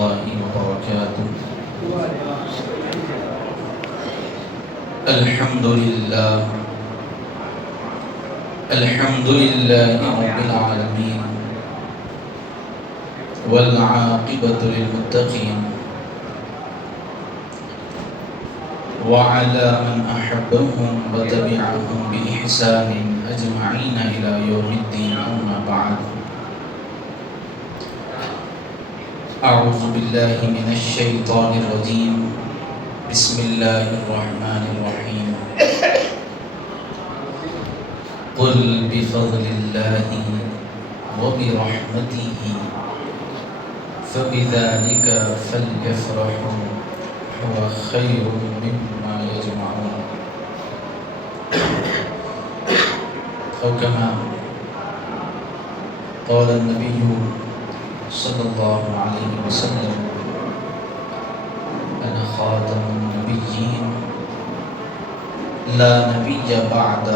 الله وبركاته. الحمد لله رب العالمين، والعاقبة للمتقين، وعلى من أحبهم وتبعهم بإحسان أجمعين إلى يوم الدين. أما بعد، أعوذ بالله من الشيطان الرجيم. بسم الله الرحمن الرحيم. قل بفضل الله وبرحمته فبذلك فليفرحوا هو خير مما يجمعون. أو كما قال النبي صلى الله عليه وسلم: أنا خاتم النبيين لا نبي بعد،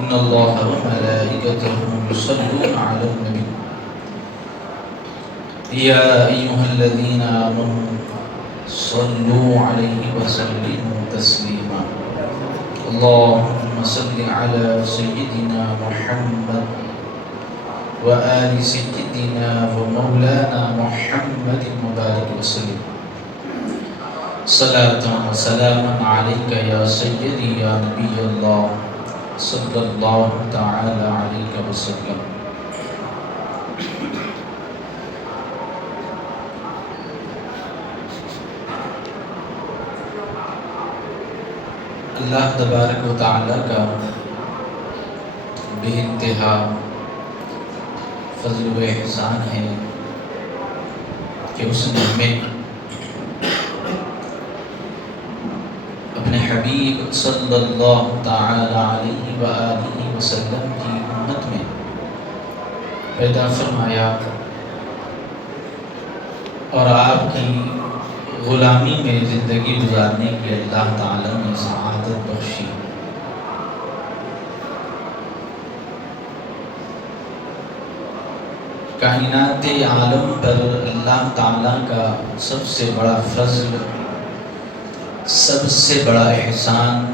إن الله وملائكته يصلون على النبي يا أيها الذين آمنوا صلوا عليه وسلموا تسليما. اللهم صل على سيدنا محمد وآل سيدنا ومولانا محمد وبارك وسلم. صلاة وسلاما عليك يا سيدي يا نبي الله صلی اللہ تعالی علیہ وسلم. اللہ تبارک و تعالی کا بے انتہا فضل و احسان ہے کہ اس نے ہمیں اپنے حبیب صلی اللہ تعالی علیہ وآلہ وسلم کی امت میں پیدا فرمایا اور آپ کی غلامی میں زندگی گزارنے کی اللہ تعالی نے سعادت بخشی. کائنات عالم پر اللہ تعالی کا سب سے بڑا فضل، سب سے بڑا احسان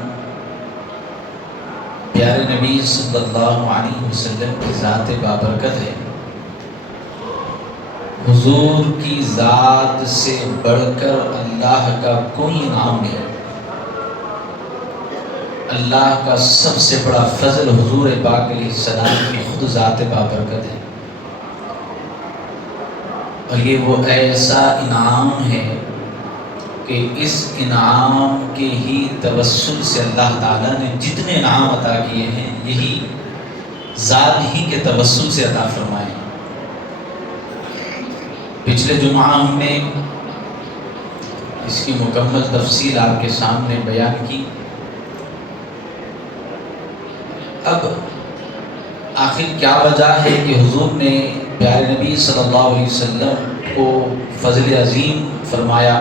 پیارے نبی صلی اللہ علیہ وسلم کی ذات بابرکت ہے. حضور کی ذات سے بڑھ کر اللہ کا کوئی انعام نہیں. اللہ کا سب سے بڑا فضل حضور پاک علیہ السلام کی خود ذات بابرکت ہے، اور یہ وہ ایسا انعام ہے کہ اس انعام کے ہی توسل سے اللہ تعالیٰ نے جتنے انعام عطا کیے ہیں یہی ذات ہی کے توسل سے عطا فرمائے. پچھلے جمعہ ہم نے اس کی مکمل تفصیل آپ کے سامنے بیان کی. اب آخر کیا وجہ ہے کہ حضور نے پیارے نبی صلی اللہ علیہ وسلم کو فضل عظیم فرمایا،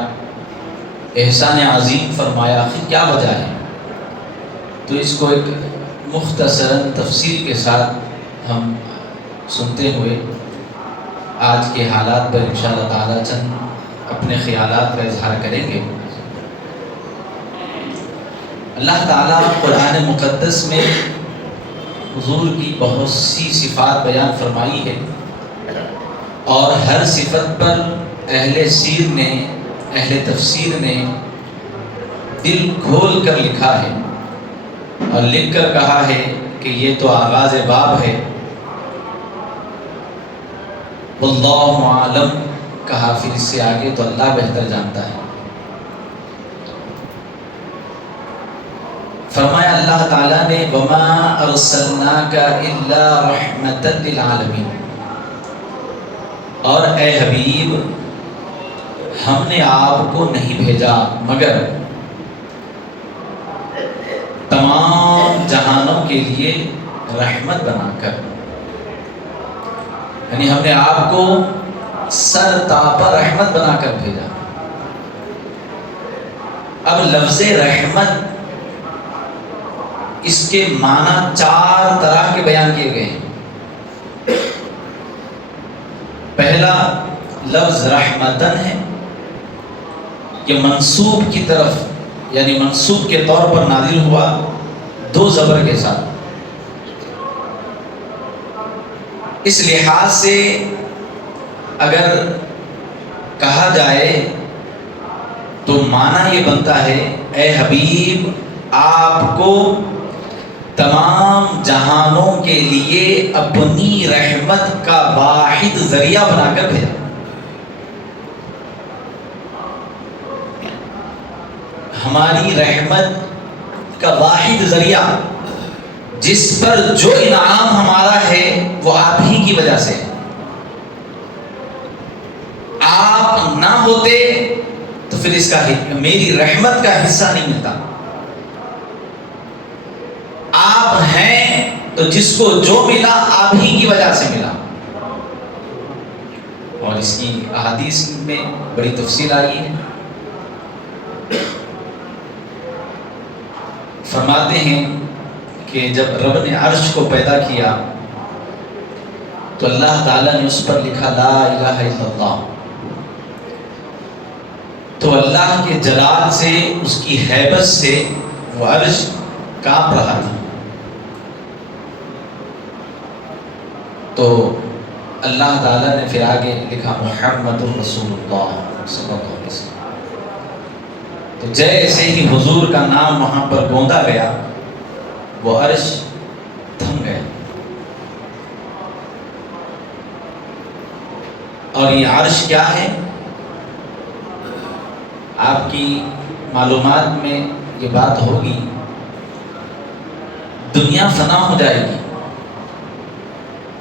احسان عظیم فرمایا؟ آخر کیا وجہ ہے؟ تو اس کو ایک مختصراً تفصیل کے ساتھ ہم سنتے ہوئے آج کے حالات پر انشاءاللہ تعالیٰ چند اپنے خیالات کا اظہار کریں گے. اللہ تعالیٰ قرآن مقدس میں حضور کی بہت سی صفات بیان فرمائی ہے، اور ہر صفت پر اہل سیر نے، اہل تفسیر نے دل کھول کر لکھا ہے اور لکھ کر کہا ہے کہ یہ تو آغاز باب ہے. واللہ عالم کہا، پھر اس سے آگے تو اللہ بہتر جانتا ہے. فرمایا اللہ تعالیٰ نے: وَمَا أَرْسَلْنَاكَ إِلَّا رَحْمَةً لِلْعَالَمِينَ. اور اے حبیب، ہم نے آپ کو نہیں بھیجا مگر تمام جہانوں کے لیے رحمت بنا کر. یعنی ہم نے آپ کو سر تاپا رحمت بنا کر بھیجا. اب لفظ رحمت اس کے معنی 4 طرح کے بیان کیے گئے ہیں. پہلا لفظ رحمتن ہے، یہ منصوب کی طرف یعنی منصوب کے طور پر نازل ہوا 2 زبر کے ساتھ. اس لحاظ سے اگر کہا جائے تو معنی یہ بنتا ہے اے حبیب آپ کو تمام جہانوں کے لیے اپنی رحمت کا واحد ذریعہ بنا کر بھیجا. ہماری رحمت کا واحد ذریعہ جس پر جو انعام ہمارا ہے وہ آپ ہی کی وجہ سے. آپ نہ ہوتے تو پھر اس کا میری رحمت کا حصہ نہیں ملتا. آپ ہیں تو جس کو جو ملا آپ ہی کی وجہ سے ملا. اور اس کی احادیث میں بڑی تفصیل آئی ہے. فرماتے ہیں کہ جب رب نے عرش کو پیدا کیا تو اللہ تعالیٰ نے اس پر لکھا لا الہ الا اللہ. تو اللہ کے جلال سے اس کی ہیبت سے وہ عرش کانپ رہا تھا. تو اللہ تعالیٰ نے پھر آگے لکھا محمد رسول اللہ صلی اللہ علیہ وسلم. تو جیسے ہی حضور کا نام وہاں پر گوندا گیا وہ عرش تھم گیا. اور یہ عرش کیا ہے؟ آپ کی معلومات میں یہ بات ہوگی دنیا فنا ہو جائے گی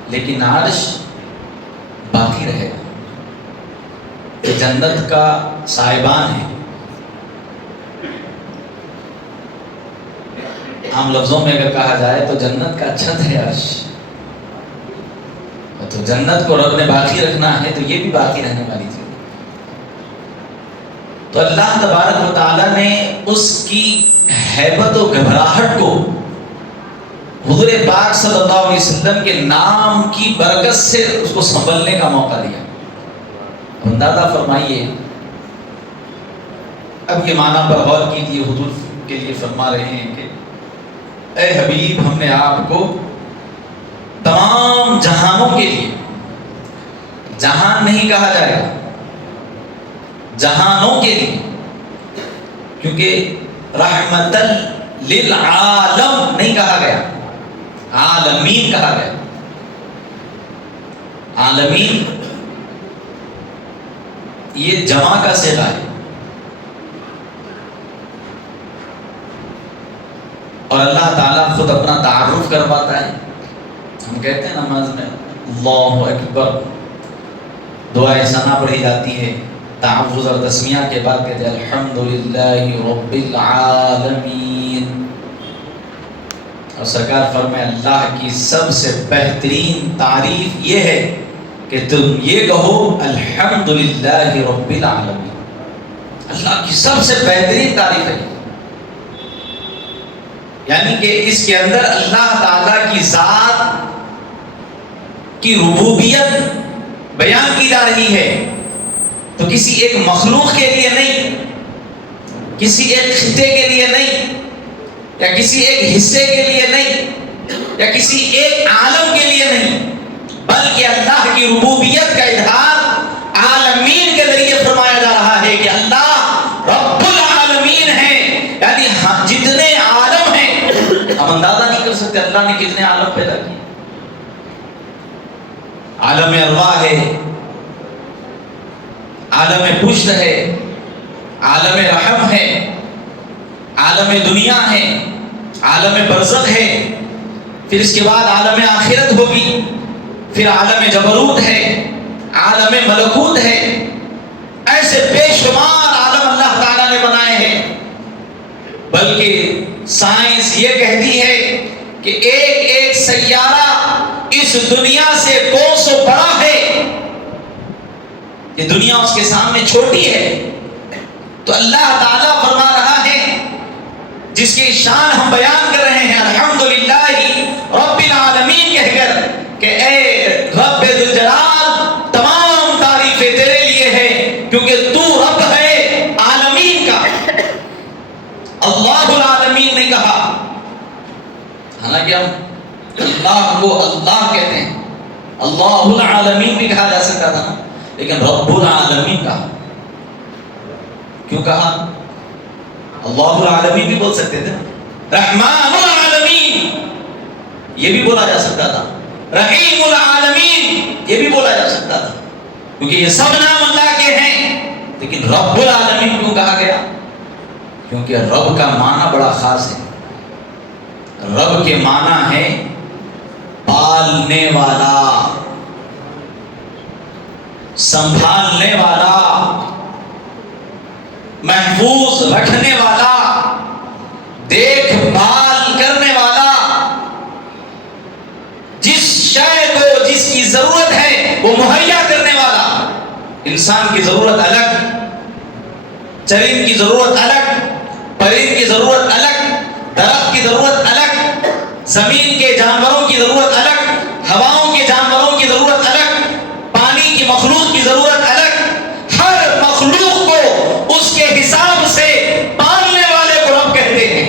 لیکن عرش باقی رہے گا. یہ جنت کا صاحبان ہے. عام لفظوں میں اگر کہا جائے تو جنت کا چھت ہے عرش. تو جنت کو رب نے باقی رکھنا ہے تو یہ بھی باقی رہنے والی تھی. تو اللہ تبارک و تعالیٰ نے اس کی ہیبت و گھبراہٹ کو حضور پاک صلی اللہ علیہ وسلم کے نام کی برکت سے اس کو سنبھلنے کا موقع دیا. اندازہ فرمائیے. اب یہ معنی پر غور کیجیے. حضور کے لیے فرما رہے ہیں کہ اے حبیب ہم نے آپ کو تمام جہانوں کے لیے، جہان نہیں کہا جائے گا، جہانوں کے لیے، کیونکہ رحمت للعالم نہیں کہا گیا، عالمین کہا گیا. عالمین یہ جمع کا صیغہ ہے. اور اللہ تعالیٰ خود اپنا تعارف کرواتا ہے. ہم کہتے ہیں نماز میں اللہ اکبر، دعائے ثنا پڑھی جاتی ہے، تعوذ اور تسمیہ کے بعد کہتے ہیں الحمدللہ رب العالمین. اور سرکار فرمائے اللہ کی سب سے بہترین تعریف یہ ہے کہ تم یہ کہو الحمدللہ رب العالمین. اللہ کی سب سے بہترین تعریف ہے. یعنی کہ اس کے اندر اللہ تعالیٰ کی ذات کی ربوبیت بیان کی جا رہی ہے. تو کسی ایک مخلوق کے لیے نہیں، کسی ایک خطے کے لیے نہیں، یا کسی ایک حصے کے لیے نہیں، یا کسی ایک عالم کے لیے نہیں، بلکہ اللہ کی ربوبیت کا اظہار عالمین کے ذریعے فرمایا جا رہا ہے کہ اللہ رب العالمین ہے. یعنی جتنے عالم ہیں ہم اندازہ نہیں کر سکتے اللہ نے کتنے عالم پیدا کیے. عالم ارواح ہے، عالم پشت ہے، عالم رحم ہے، عالم دنیا ہے، عالم برزخ ہے، پھر اس کے بعد عالم آخرت ہوگی، پھر عالم جبروت ہے، عالم ملکوت ہے. ایسے بے شمار عالم اللہ تعالیٰ نے بنائے ہیں. بلکہ سائنس یہ کہتی ہے کہ ایک ایک سیارہ اس دنیا سے کوسوں بڑا ہے. یہ دنیا اس کے سامنے چھوٹی ہے. تو اللہ تعالیٰ فرما رہا ہے جس کی شان ہم بیان کر رہے ہیں الحمدللہ رب العالمین کہہ کر کہ اے رب ذوالجلال تمام تعریفیں تیرے کیونکہ تو رب ہے عالمین کا. اللہ العالمین نے کہا. حالانکہ ہم اللہ کو اللہ کہتے ہیں, اللہ العالمین بھی کہا جا سکتا تھا نا, لیکن رب العالمین کہا. کیوں کہا؟ اللہ العالمین بھی بول سکتے تھے, رحمان العالمین یہ بھی بولا جا سکتا تھا, رحیم العالمین یہ بھی بولا جا سکتا تھا, کیونکہ یہ سب نام اللہ کے ہیں. لیکن رب العالمین کیوں کہا گیا؟ کیونکہ رب کا معنی بڑا خاص ہے. رب کے معنی ہے پالنے والا, سنبھالنے والا, محفوظ رکھنے والا, دیکھ بھال کرنے والا. جس شے کو جس کی ضرورت ہے وہ مہیا کرنے والا. انسان کی ضرورت الگ, چرند کی ضرورت الگ, پرند کی ضرورت الگ, درخت کی ضرورت الگ, زمین کے جانوروں کی ضرورت الگ, ہواؤں کے جانوروں کی ضرورت الگ, پانی کی مخلوق کی ضرورت الگ. ہر مخلوق کو اس کے حساب سے پالنے والے کو رب کہتے ہیں.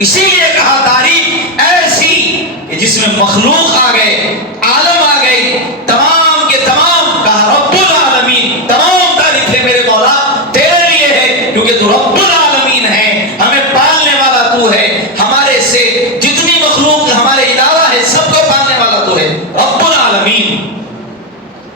اسی لیے کہا تعریف ایسی کہ جس میں مخلوق آ گئے, عالم آ گئے, تمام کے تمام. کہا رب العالمین, تمام تعریفیں میرے مولا تیرے لیے ہے, کیونکہ تو رب العالمین ہے, ہمیں پالنے والا تو ہے. ہمارے سے جتنی مخلوق ہمارے علاوہ ہے سب کو پالنے والا تو ہے, رب العالمین.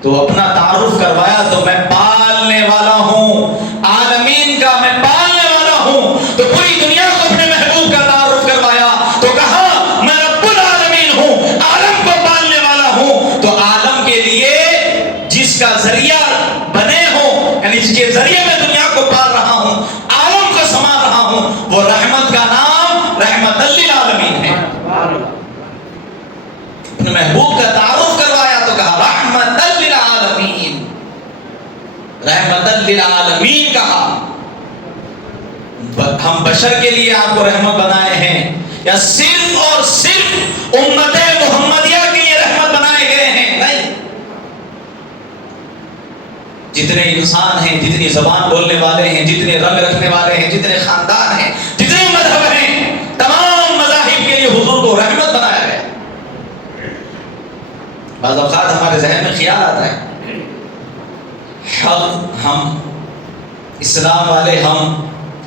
تو اپنا تعارف کروایا تو میں پالنے والا ہوں, عالمین کا میں پالنے والا ہوں. تو پوری دنیا کو اپنے محبوب کا تعارف کروایا تو کہا میں رب العالمین ہوں, عالم کو پالنے والا ہوں. تو عالم کے لیے جس کا ذریعہ بنے ہو, یعنی جس کے ذریعے میں دنیا کو پال رہا ہوں, عالم کو سنبھال رہا ہوں, وہ رحمت کا نام رحمت للعالمین ہے. اپنے محبوب کا تعارف کروایا تو کہا رحمت للعالمین, رحمت للعالمین کہا. ہم بشر کے لیے آپ کو رحمت بنائے ہیں یا صرف اور صرف امت محمدیہ کے لیے رحمت بنائے گئے ہیں؟ نہیں. جتنے انسان ہیں, جتنی زبان بولنے والے ہیں, جتنے رنگ رکھنے والے ہیں, جتنے خاندان ہیں, جتنے مذہب ہیں, تمام مذاہب کے لیے حضور کو رحمت بنایا گیا. بعض اوقات ہمارے ذہن میں خیال آتا ہے ہم اسلام والے, ہم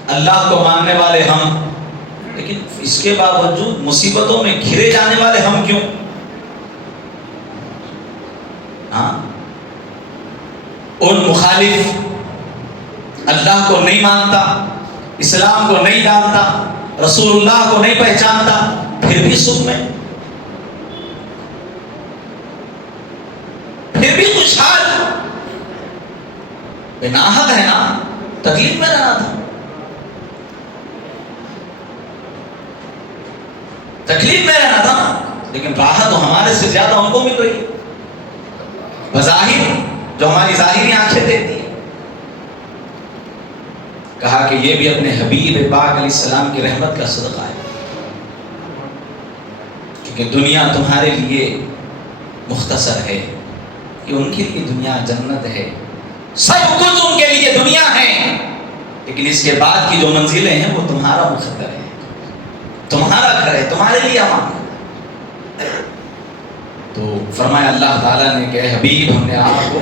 اللہ کو ماننے والے ہم, لیکن اس کے باوجود مصیبتوں میں گھرے جانے والے ہم کیوں؟ ہاں, ان مخالف, اللہ کو نہیں مانتا, اسلام کو نہیں جانتا, رسول اللہ کو نہیں پہچانتا, پھر بھی سکھ میں, پھر بھی خوشحال. ناحق ہے نا, تکلیف میں رہنا تھا, تکلیف میں رہنا تھا نا, لیکن راحت تو ہمارے سے زیادہ ان کو مل رہی ہے بظاہر, جو ہماری ظاہری آنکھیں دیکھتی ہیں. کہا کہ یہ بھی اپنے حبیب پاک علیہ السلام کی رحمت کا صدقہ ہے, کیونکہ دنیا تمہارے لیے مختصر ہے, کہ ان کے لیے دنیا جنت ہے, سب کچھ ان کے لیے دنیا ہے, لیکن اس کے بعد کی جو منزلیں ہیں وہ تمہارا مقدر ہے, تمہارا گھر ہے, تمہارے لیے امان ہے. تو فرمایا اللہ تعالیٰ نے کہ حبیب ہم نے آپ کو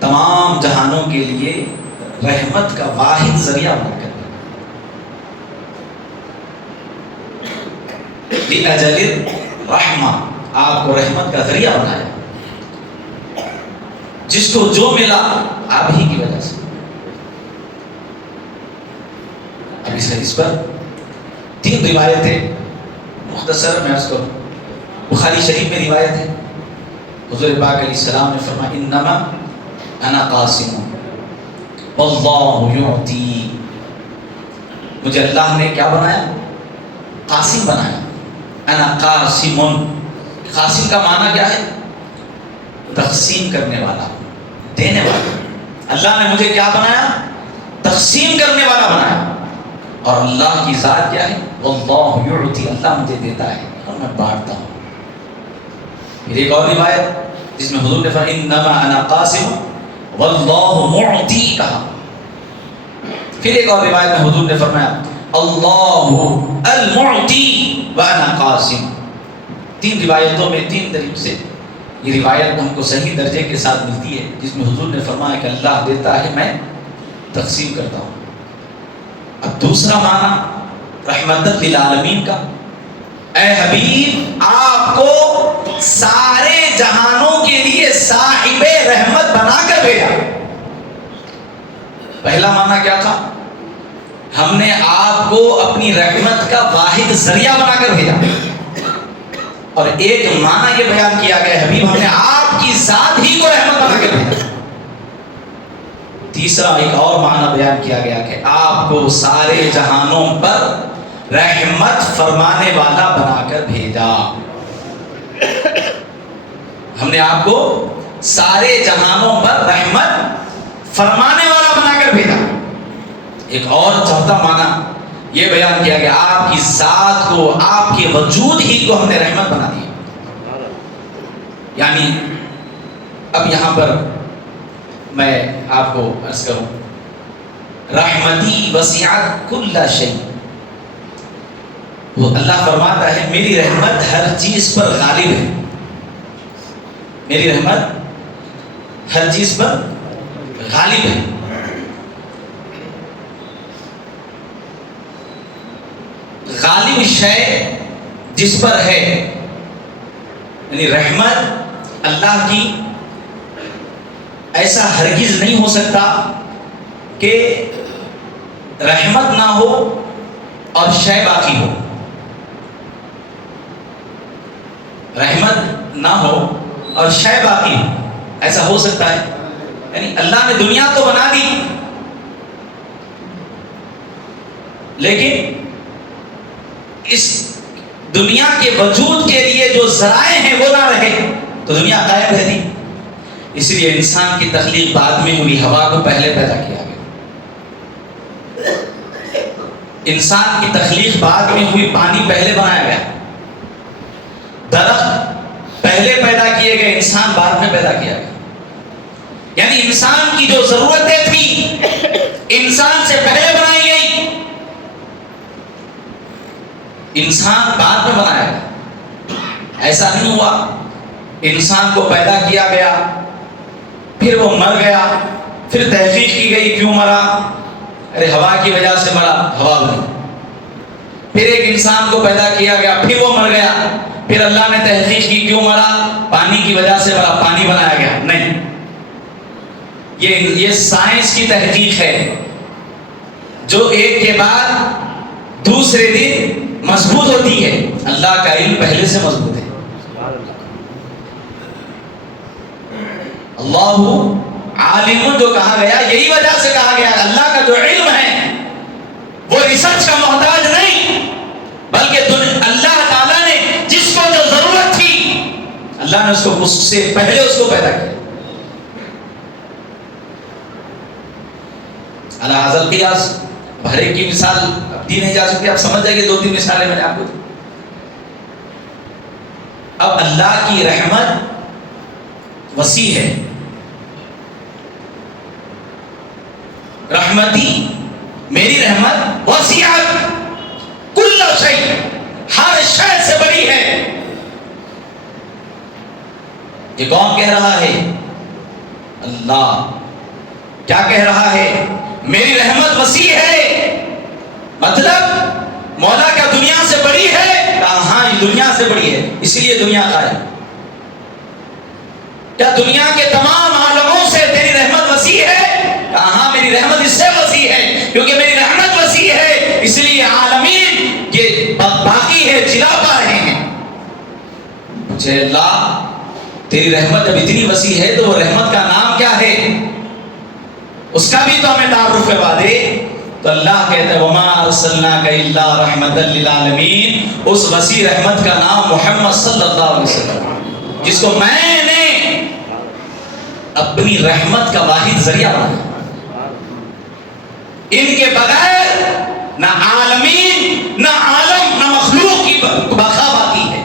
تمام جہانوں کے لیے رحمت کا واحد ذریعہ بنا کر لِأَجَلِ رحمہ, آپ کو رحمت کا ذریعہ بنایا. جس کو جو ملا آپ ہی کی وجہ سے. اب اس حدیث پر 3 روایتیں مختصر میں اس کو, بخاری شریف میں روایت ہے, حضور پاک علیہ السلام نے فرمایا انما انا قاسم واللہ یعطی, مجھے اللہ نے کیا بنایا؟ قاسم بنایا. انا قاسم, قاسم کا معنی کیا ہے؟ تقسیم کرنے والا, دینے والا. اللہ نے مجھے کیا بنایا؟ تقسیم کرنے والا بنایا. اور اللہ کی ذات کیا ہے؟ واللہ یعطی, اللہ مجھے دیتا ہے اور میں بانٹتا ہوں. پھر ایک اور روایت جس میں حضور نے فرمایا انما انا قاسم واللہ معطی کہا. پھر ایک اور روایت میں حضور نے فرمایا اللہ المعطی وانا قاسم. تین روایتوں میں تین طریقے سے یہ روایت ہم کو صحیح درجے کے ساتھ ملتی ہے، جس میں حضور نے فرمایا کہ اللہ دیتا ہے، میں تقسیم کرتا ہوں. اب دوسرا معنی رحمت للعالمین کا، اے حبیب آپ کو سارے جہانوں کے لیے صاحب رحمت بنا کر بھیجا. پہلا معنی کیا تھا؟ ہم نے آپ کو اپنی رحمت کا واحد ذریعہ بنا کر بھیجا. اور ایک معنی یہ بیان کیا گیا حبیب ہم نے آپ کی ذات ہی کو رحمت بنا کر بھیجا. تیسرا ایک اور معنی بیان کیا گیا کہ آپ کو سارے جہانوں پر رحمت فرمانے والا بنا کر بھیجا. ہم نے آپ کو سارے جہانوں پر رحمت فرمانے والا بنا کر بھیجا. ایک اور چوتھا معنی یہ بیان کیا گیا آپ کی ذات کو، آپ کے وجود ہی کو ہم نے رحمت بنا دی. یعنی اب یہاں پر میں آپ کو عرض کروں، رحمتی وسعت کل شیء. وہ اللہ فرماتا ہے میری رحمت ہر چیز پر غالب ہے. میری رحمت ہر چیز پر غالب ہے. غالب شے جس پر ہے، یعنی رحمت اللہ کی ایسا ہرگز نہیں ہو سکتا کہ رحمت نہ ہو اور شے باقی ہو. رحمت نہ ہو اور شے باقی ہو، ایسا ہو سکتا ہے؟ یعنی اللہ نے دنیا تو بنا دی، لیکن اس دنیا کے وجود کے لیے جو ذرائع ہیں وہ نہ رہے تو دنیا قائم رہتی. اس لیے انسان کی تخلیق بعد میں ہوئی، ہوا کو پہلے پیدا کیا گیا. انسان کی تخلیق بعد میں ہوئی، پانی پہلے بنایا گیا. درخت پہلے پیدا کیے گئے، انسان بعد میں پیدا کیا گیا. یعنی انسان کی جو ضرورتیں تھیں انسان سے پہلے بنائی گئی، انسان بعد میں بنایا گیا. ایسا نہیں ہوا انسان کو پیدا کیا گیا پھر وہ مر گیا، پھر تحقیق کی گئی کیوں مرا، ارے ہوا کی وجہ سے مرا، ہوا بنی. پھر ایک انسان کو پیدا کیا گیا پھر وہ مر گیا، پھر اللہ نے تحقیق کی کیوں مرا، پانی کی وجہ سے مرا، پانی بنایا گیا. نہیں، یہ سائنس کی تحقیق ہے جو ایک کے بعد دوسرے دن مضبوط ہوتی ہے. اللہ کا علم پہلے سے مضبوط ہے. اللہ عالم جو کہا گیا یہی وجہ سے کہا گیا اللہ کا جو علم ہے وہ ریسرچ کا محتاج نہیں، بلکہ اللہ تعالیٰ نے جس کو جو ضرورت تھی اللہ نے اس سے پہلے اس کو پیدا کیا. اللہ حضرت قیاس ہر ایک کی مثال اب دی نہیں جا سکتی، آپ سمجھ جائیں گے. 2-3 مثالیں میں نے آپ کو دی. اب اللہ کی رحمت وسیع ہے. رحمتی میری رحمت وسعت کل شیء، ہر شے سے بڑی ہے. یہ کون کہہ رہا ہے؟ اللہ. کیا کہہ رہا ہے؟ میری رحمت وسیع ہے. مطلب مولا کیا دنیا سے بڑی ہے؟ کہا ہاں یہ دنیا سے بڑی ہے، اس لیے دنیا قائم. کیا دنیا کے تمام عالموں سے تیری رحمت وسیع ہے؟ کہا ہاں میری رحمت اس سے وسیع ہے، کیونکہ میری رحمت وسیع ہے اس لیے عالمین یہ باقی ہے، چلا پا رہے ہیں. پوچھے اللہ تیری رحمت جب اتنی وسیع ہے تو وہ رحمت کا نام کیا ہے؟ اس کا بھی تو ہمیں تعارف کروا دے. تو اللہ کہتا ہے وما ارسلناک الا رحمتا للعالمین. اس وسیع رحمت کا نام محمد صلی اللہ علیہ وسلم، جس کو میں نے اپنی رحمت کا واحد ذریعہ بنایا. ان کے بغیر نہ عالمین، نہ عالم، نہ مخلوق کی بقا باقی ہے.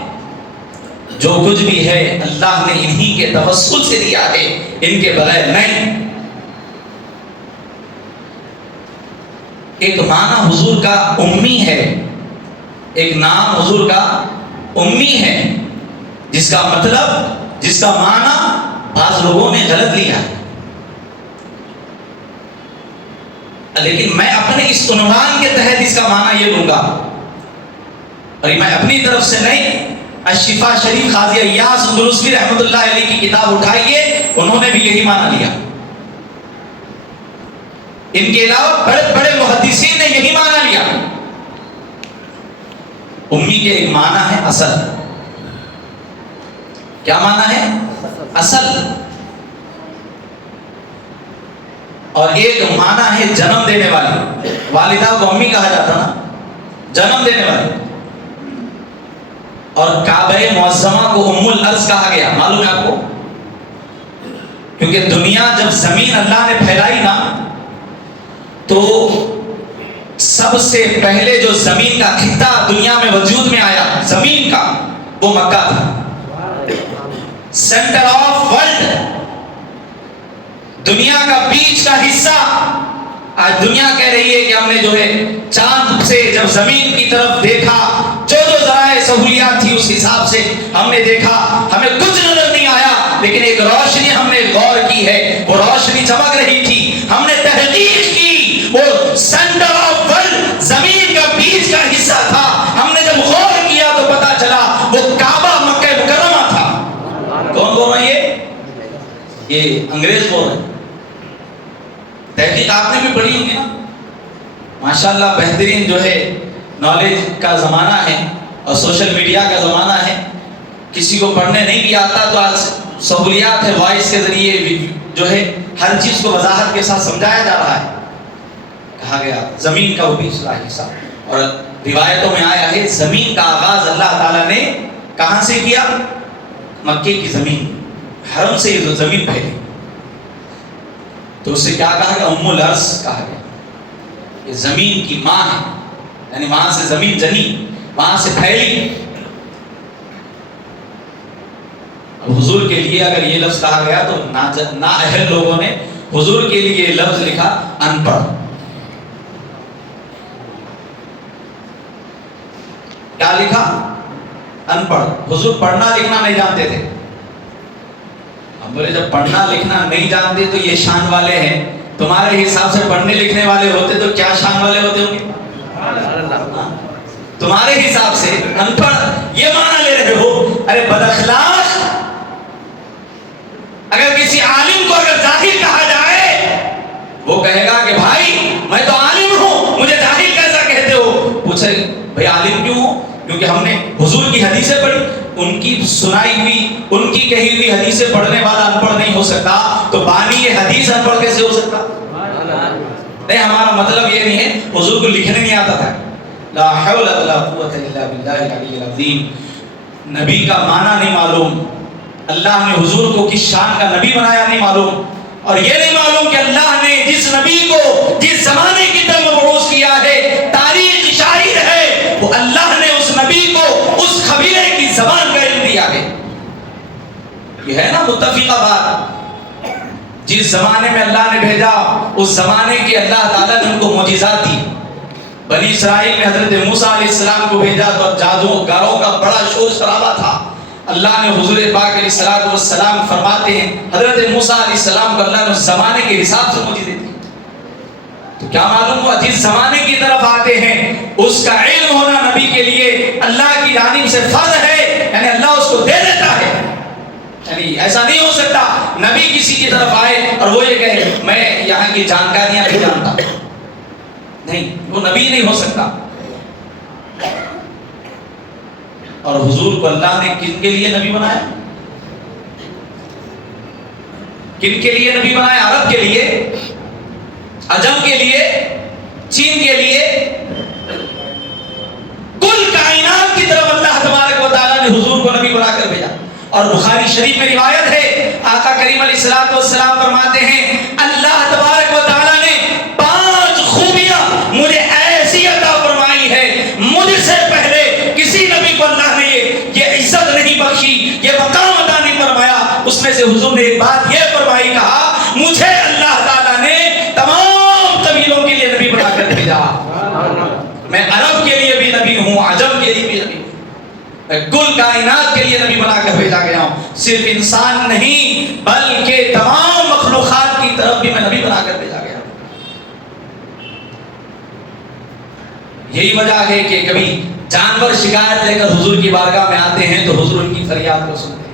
جو کچھ بھی ہے اللہ نے انہی کے توسل سے دیا ہے، ان کے بغیر نہیں. ایک معنی حضور کا امی ہے، ایک نام حضور کا امی ہے، جس کا مطلب، جس کا معنی بعض لوگوں نے غلط لیا ہے، لیکن میں اپنے اس عنوان کے تحت اس کا معنی یہ لوں گا، اور میں اپنی طرف سے نہیں، الشفا شریف قاضی ایاس اندلسی رحمۃ اللہ علیہ کی کتاب اٹھائیے، انہوں نے بھی یہی معنی لیا، ان کے علاوہ بڑے بڑے محدثین نے یہی معنی لیا۔ امی کے ایک معنی ہے اصل، کیا معنی ہے؟ اصل، اور ایک معنی ہے جنم دینے والی، والدہ کو امی کہا جاتا نا، جنم دینے والی، اور کعبہ معظمہ کو ام الارض کہا گیا، معلوم ہے آپ کو؟ کیونکہ دنیا جب زمین اللہ نے پھیلائی نا، تو سب سے پہلے جو زمین کا خطہ دنیا میں وجود میں آیا زمین کا، وہ مکہ تھا، سینٹر آف ورلڈ، دنیا کا بیچ کا حصہ۔ آج دنیا کہہ رہی ہے کہ ہم نے جو ہے چاند سے جب زمین کی طرف دیکھا، جو جو ذرائع سہولیات تھی اس حساب سے ہم نے دیکھا، ہمیں کچھ نظر نہیں آیا، لیکن ایک روشنی ہم نے غور کی ہے، وہ روشنی چمک رہی تھی، ہم نے تحقیق کی، وہ سینٹر آف ورلڈ زمین کا بیچ کا حصہ تھا، ہم نے جب غور کیا تو پتا چلا وہ کعبہ مکہ مکرمہ تھا۔ کون بول رہا ہے یہ انگریز بول رہے ہیں، تحقیق آپ نے بھی پڑھی ہوگی نا، ماشاءاللہ بہترین جو ہے نالج کا زمانہ ہے اور سوشل میڈیا کا زمانہ ہے، کسی کو پڑھنے نہیں بھی آتا تو آج سہولیات ہے، وائس کے ذریعے جو ہے ہر چیز کو وضاحت کے ساتھ سمجھایا جا رہا ہے۔ کہا گیا زمین کا وہ بیچلا حصہ، اور روایتوں میں آیا ہے زمین کا آغاز اللہ تعالیٰ نے کہاں سے کیا؟ مکے کی زمین، حرم سے یہ زمین پھیلی، تو اس سے کیا کہا گیا؟ ام الارض کہا گیا، یہ زمین کی ماں ہے، یعنی وہاں سے زمین جنی، وہاں سے پھیلی۔ حضور کے لیے اگر یہ لفظ کہا گیا تو نااہل لوگوں نے حضور کے لیے یہ لفظ لکھا ان پڑھ۔ کیا لکھا؟ ان پڑھ۔ حضور پڑھنا لکھنا نہیں جانتے تھے۔ ہم بولے جب پڑھنا لکھنا نہیں جانتے تو یہ شان والے ہیں، تمہارے حساب سے پڑھنے لکھنے والے ہوتے تو کیا شان والے ہوتے ہوں گے؟ تمہارے حساب سے ان پڑھ یہ معنی لے رہے ہو، ارے بد اخلاق۔ اگر کسی عالم کو اگر جاہل کہا جائے، وہ کہے گا کہ بھائی میں تو عالم ہوں، مجھے جاہل کیسا کہتے ہو؟ پوچھے بھائی عالم کیوں ہو؟ کیونکہ ہم نے حضور کی حدیثیں پڑھی، ان کی سنائی ہوئی، ان کی کہی ہوئی حدیثیں پڑھنے والا ان پڑھ نہیں ہو سکتا، تو بانی یہ حدیث ان پڑھ کیسے ہو سکتا؟ نہیں، ہمارا مطلب یہ نہیں ہے حضور کو لکھنے نہیں آتا تھا، لا حول ولا قوت الا باللہ العلی العظیم، نبی کا معنی نہیں معلوم، اللہ نے حضور کو کس شان کا نبی بنایا نہیں معلوم، اور یہ نہیں معلوم کہ اللہ نے جس نبی کو جس زمانے کی طرف مبعوث کیا ہے، تاریخ شاہد ہے، وہ اللہ نے اس نبی کو اس قبیلے کی زبان کا علم دیا ہے۔ یہ ہے نا متفقہ بات، جس زمانے میں اللہ نے بھیجا اس زمانے کی اللہ تعالیٰ نے ان کو معجزات دی۔ بنی اسرائیل میں حضرت موسیٰ علیہ السلام کو بھیجا تو جادوگروں کا بڑا شور شرابہ تھا۔ اللہ نے حضور پاک علیہ السلام فرماتے ہیں حضرت موسیٰ علیہ السلام کو اللہ نے اس زمانے کے حساب سے معجزے دی۔ تو کیا معلوم ہوا جس زمانے کی طرف آتے ہیں اس کا علم ہونا نبی کے لیے اللہ کی جانب سے فرض ہے، یعنی اللہ اس کو دے دیتا ہے، یعنی ایسا نہیں ہو سکتا نبی کسی کی طرف آئے اور وہ یہ کہے میں یہاں کی جانکاریاں نہیں جانتا، نہیں، وہ نبی نہیں ہو سکتا۔ اور حضور کو اللہ نے کن کے لیے نبی بنایا؟ کن کے لیے نبی بنایا؟ عرب کے لیے، عجم کے لیے، چین کے لیے، کل کائنات کی طرف اللہ تبارک و تعالیٰ نے حضور کو نبی بنا کر بھیجا۔ اور بخاری شریف میں روایت ہے آقا کریم علیہ السلام فرماتے ہیں اللہ تبارک و تعالیٰ نے 5 خوبیاں مجھے ایسی عطا فرمائی ہے، مجھ سے پہلے کسی نبی کو اللہ نے یہ عزت نہیں بخشی، یہ مقام عطا نہیں فرمایا۔ اس میں سے حضور نے ایک بات یہ فرمائی، کہا مجھے اللہ تعالیٰ نے تمام قبیلوں کے لیے نبی بنا کر بھیجا۔ میں کل کائنات کے لیے نبی بنا کر بھیجا گیا ہوں، صرف انسان نہیں بلکہ تمام مخلوقات کی طرف بھی میں نبی بنا کر بھیجا گیا ہوں۔ یہی وجہ ہے کہ کبھی جانور شکایت لے کر حضور کی بارگاہ میں آتے ہیں تو حضور ان کی فریاد کو سنتے ہیں۔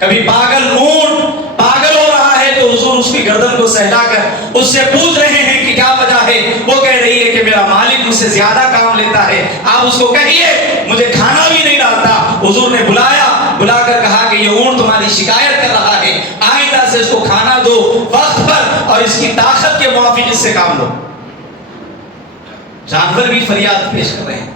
کبھی پاگل اونٹ پاگل ہو رہا ہے تو حضور اس کی گردن کو سہلا کر اس سے پوچھ رہے ہیں کہ کیا وجہ ہے، وہ کہہ رہی ہے کہ میرا مالک مجھ سے زیادہ کام لیتا ہے، آپ اس کو کہیے مجھے کھانا بھی نہیں ڈالتا۔ حضور نے بلا کر کہا کہ یہ اونٹ تمہاری شکایت کر رہا ہے، آئندہ سے اس کو کھانا دو وقت پر اور اس کی طاقت کے موافق اس سے کام لو۔ جانور بھی فریاد پیش کر رہے ہیں۔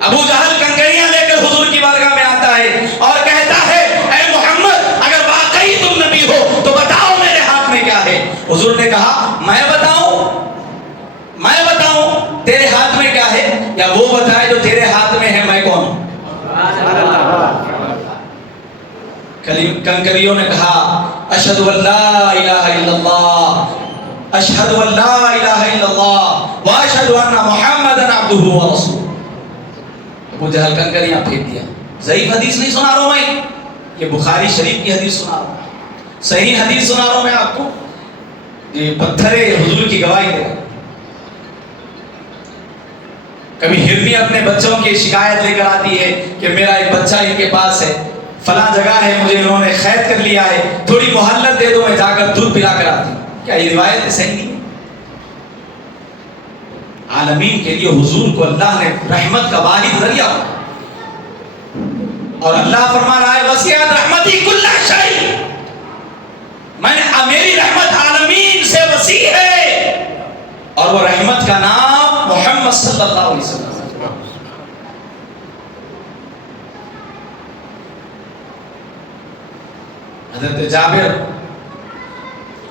ابو جہل کنکریاں لے کر حضور کی بارگاہ میں آتا ہے اور کہتا ہے اے محمد اگر واقعی تم نبی ہو تو بتاؤ میرے ہاتھ میں کیا ہے۔ حضور نے کہا میں بتاؤں تیرے ہاتھ میں کیا ہے یا وہ بتائے جو تیرے ہاتھ میں ہے، میں کون ہوں؟ کنکریوں نے کہا اشہد ان لا الہ الا اللہ، اشہد ان لا الہ الا اللہ واشہد ان محمدًا عبدہ ورسولہ۔ ابو جہل کنکریاں پھینک دیا۔ ضعیف حدیث نہیں سنا رہا ہوں میں، یہ بخاری شریف کی حدیث سنا رہا ہوں، صحیح حدیث سنا رہا ہوں میں آپ کو۔ یہ پتھرے حضور کی گواہی دے۔ کبھی ہرنی اپنے بچوں کی شکایت لے کر آتی ہے کہ میرا ایک بچہ ان کے پاس ہے، فلاں جگہ ہے، مجھے انہوں نے قید کر لیا ہے، تھوڑی مہلت دے دو، میں جا کر دودھ پلا کر آتی ہوں۔ کیا یہ روایت صحیح نہیں ہے؟ عالمین کے لیے حضور کو اللہ نے رحمت کا واحد ذریعہ، اور اللہ فرما رہا ہے وسعت رحمتی کل شیء، میری رحمت عالمین سے وسیع ہے، اور وہ رحمت کا نام محمد صلی اللہ علیہ وسلم۔ حضرت جابر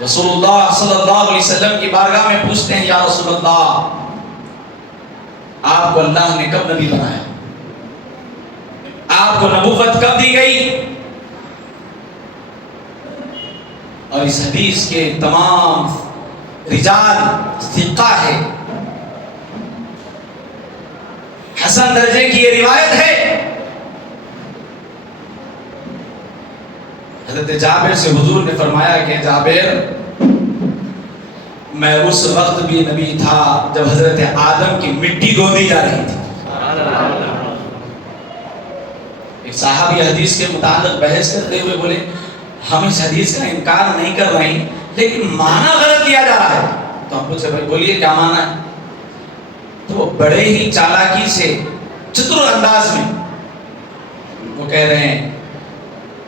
رسول اللہ صلی اللہ علیہ وسلم کی بارگاہ میں پوچھتے ہیں یا رسول اللہ آپ کو اللہ نے کب نبی بنایا، آپ کو نبوت کب دی گئی؟ اور اس حدیث کے تمام رجال ثقہ ہے، حسن درجے کی یہ روایت ہے۔ حضرت جابر سے حضور نے فرمایا کہ جابر میں اس وقت بھی نبی تھا جب حضرت آدم کی مٹی گودی جا رہی تھی۔ ایک صحابی حدیث کے متعلق بحث کرتے ہوئے بولے ہم اس حدیث کا انکار نہیں کر رہے ہیں لیکن معنی غلط لیا جا رہا ہے۔ تو ہم پوچھے بھائی بولیے کیا معنی ہے؟ تو وہ بڑے ہی چالاکی سے چتر انداز میں وہ کہہ رہے ہیں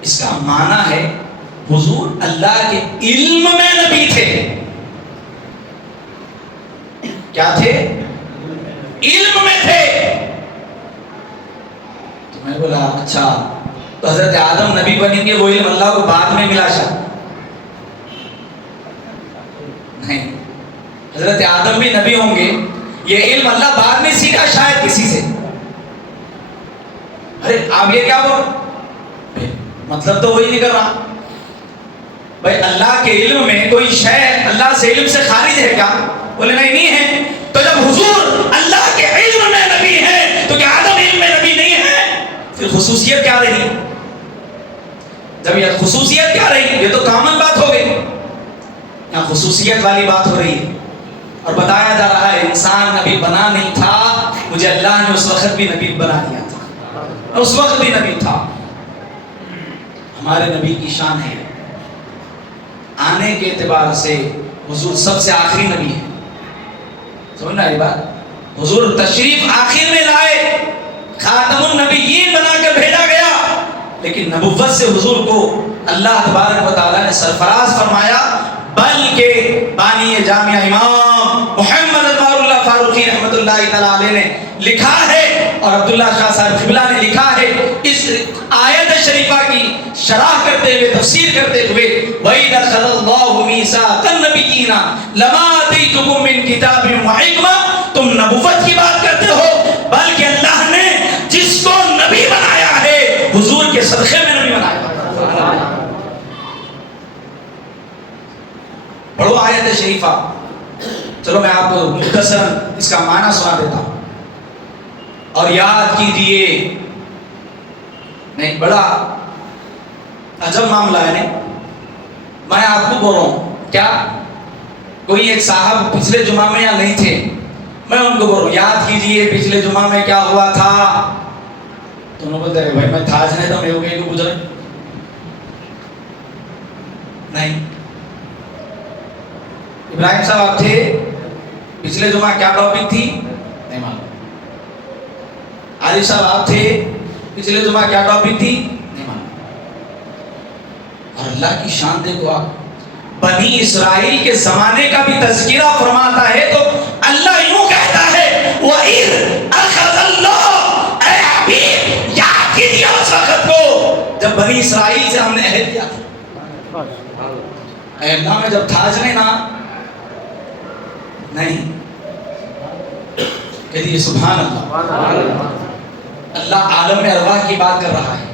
اس کا معنی ہے حضور اللہ کے علم میں نبی تھے۔ کیا تھے؟ علم میں تھے۔ تو میں بولا اچھا تو حضرت آدم نبی بنیں گے، وہ علم اللہ کو بعد میں ملا شاید؟ نہیں، حضرت آدم بھی نبی ہوں گے، یہ علم اللہ بعد میں سیکھا شاید کسی سے۔ ارے آپ یہ کیا بول، مطلب تو وہی نہیں کر رہا بھائی اللہ کے علم میں کوئی شے اللہ سے علم سے خارج ہے کیا؟ بولے نہیں ہے۔ تو جب حضور اللہ کے علم میں نبی ہے تو کیا آدم علم میں نبی نہیں ہے؟ پھر خصوصیت کیا رہی؟ جب یہ خصوصیت کیا رہی؟ یہ تو کامن بات ہو گئی، یہاں خصوصیت والی بات ہو رہی ہے اور بتایا جا رہا ہے انسان نبی بنا نہیں تھا، مجھے اللہ نے اس وقت بھی نبی بنا دیا تھا، اس وقت بھی نبی تھا۔ ہمارے نبی کی شان ہے آنے کے اعتبار سے حضور سب سے آخری نبی ہے۔ سمجھنا یہ بات، حضور تشریف آخر میں لائے، خاتم النبیین بنا کر بھیجا گیا، لیکن نبوت سے حضور کو اللہ تبارک و تعالیٰ نے سرفراز فرمایا، بلکہ بانی جامعہ امام محمد انوار اللہ فاروقی رحمۃ اللہ تعالیٰ علیہ نے لکھا ہے اور عبداللہ شاہ صاحب قبلہ نے لکھا ہے اس آیت شریفہ کی شرح کرتے ہوئے تفسیر کرتے ہوئے، وَإِذَا أَخَذَ اللَّهُ مِيثَاقَ النَّبِيِّينَ لَمَا آتَيْتُكُم مِّن كِتَابٍ وَحِكْمَةٍ، تم نبوت کی بات کرتے ہو بلکہ اللہ نے جس کو نبی بنایا ہے حضور کے صدقے میں نبی بنایا۔ پڑھو آیت شریفہ، چلو میں آپ کو مختصراً اس کا معنی سنا دیتا ہوں۔ اور یاد کیجئے. نہیں بڑا عجب معاملہ ہے. نہیں میں آپ کو بول رہا ہوں کیا کوئی ایک صاحب پچھلے جمعہ میں یا نہیں تھے, میں ان کو بول رہا ہوں یاد کیجئے پچھلے جمعہ میں کیا ہوا تھا. تو انہوں نے بولتے رہے بھائی میں تھا نہیں تھا میرے کو کہیں کو گزرے نہیں. ابراہیم صاحب آپ تھے پچھلے جمعہ کیا ٹاپک تھی نہیں معلوم. عارف صاحب آپ تھے پچھلے جمعہ کیا ٹاپک تھی نہیں معلوم. اور اللہ کی شان دیکھو آپ, بنی اسرائیل کے زمانے کا بھی تذکرہ فرماتا ہے تو اللہ یوں کہتا ہے وَإِذْ أَخَذَ اللَّهُ اے حبیب یاد کیجئے اس وقت کو جب بنی اسرائیل سے ہم نے عہد کیا تھا. اے اللہ میں جب تھا نہیں نا نہیں کہتے ہیں سبحان اللہ. اللہ عالم ارواح کی بات کر رہا ہے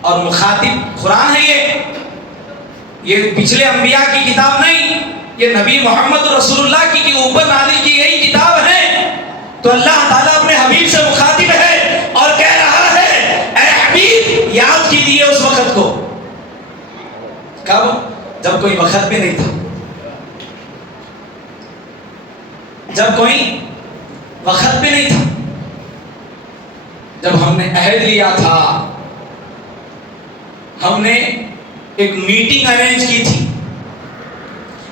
اور مخاطب قرآن ہے. یہ پچھلے انبیاء کی کتاب نہیں, یہ نبی محمد رسول اللہ کی اوپر نازل کی گئی کتاب ہے. تو اللہ تعالیٰ اپنے حبیب سے مخاطب ہے اور کہہ رہا ہے اے حبیب یاد کیجئے اس وقت کو. کب؟ جب کوئی وقت بھی نہیں تھا, جب کوئی وقت بھی نہیں تھا, جب ہم نے عہد لیا تھا, ہم نے ایک میٹنگ ارینج کی تھی,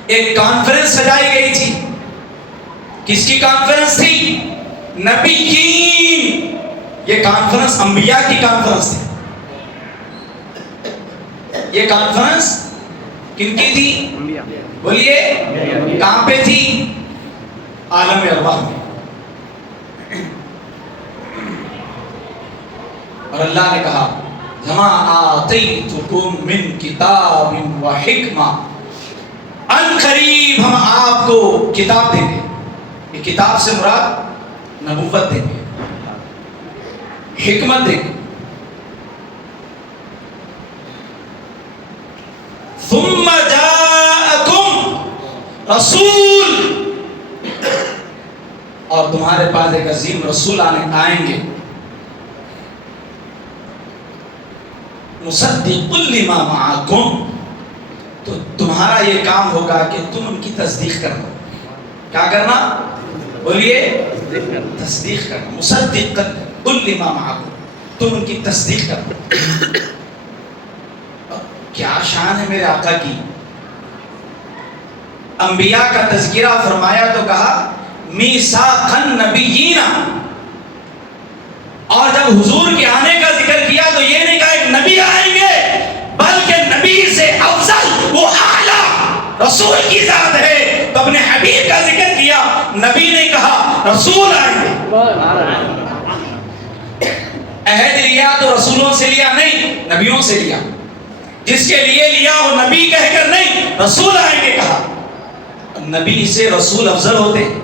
ایک کانفرنس سجائی گئی تھی. کس کی کانفرنس تھی؟ نبی کی. یہ کانفرنس انبیاء کی کانفرنس تھی. یہ کانفرنس کن کی تھی؟ بولیے کہاں پہ تھی؟ عالم ارواح میں. اور اللہ نے کہا وَمَا آتَيْتُكُم مِّن كِتَابٍ وَحِكْمَةٍ ان قریب ہم آپ کو کتاب دیں گے. یہ کتاب سے مراد نبوت دیں گے, حکمت دیں گے. ثُمَّ جَاءَكُمْ رَسُولٌ اور تمہارے پاس ایک عظیم رسول آئیں گے. مصدق لما معکم تو تمہارا یہ کام ہوگا کہ تم ان کی تصدیق کرنا. کیا کرنا؟ بولیے تصدیق کرنا. مصدق لما معکم تم ان کی تصدیق کرنا. کیا شان ہے میرے آقا کی. انبیاء کا تذکرہ فرمایا تو کہا میثاق النبیین, اور جب حضور کے آنے کا ذکر کیا تو یہ نہیں کہا ایک نبی آئیں گے, بلکہ نبی سے افضل وہ اعلیٰ رسول کی ذات ہے. تو اپنے حبیب کا ذکر کیا, نبی نے کہا رسول آئیں گے. عہد لیا تو رسولوں سے لیا نہیں, نبیوں سے لیا. جس کے لیے لیا وہ نبی کہہ کر نہیں, رسول آئیں گے کہا. نبی سے رسول افضل ہوتے ہیں.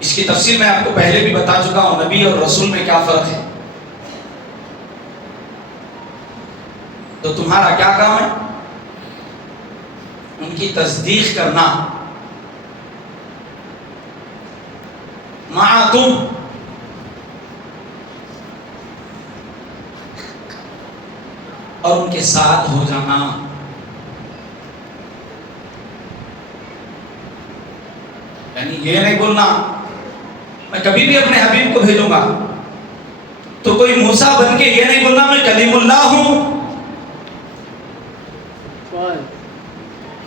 اس کی تفصیل میں آپ کو پہلے بھی بتا چکا ہوں, نبی اور رسول میں کیا فرق ہے. تو تمہارا کیا کام ہے؟ ان کی تصدیق کرنا. معکم اور ان کے ساتھ ہو جانا. یعنی یہ نہیں بولنا میں کبھی بھی اپنے حبیب کو بھیجوں گا تو کوئی موسیٰ بن کے یہ نہیں بولنا میں کلیم اللہ ہوں.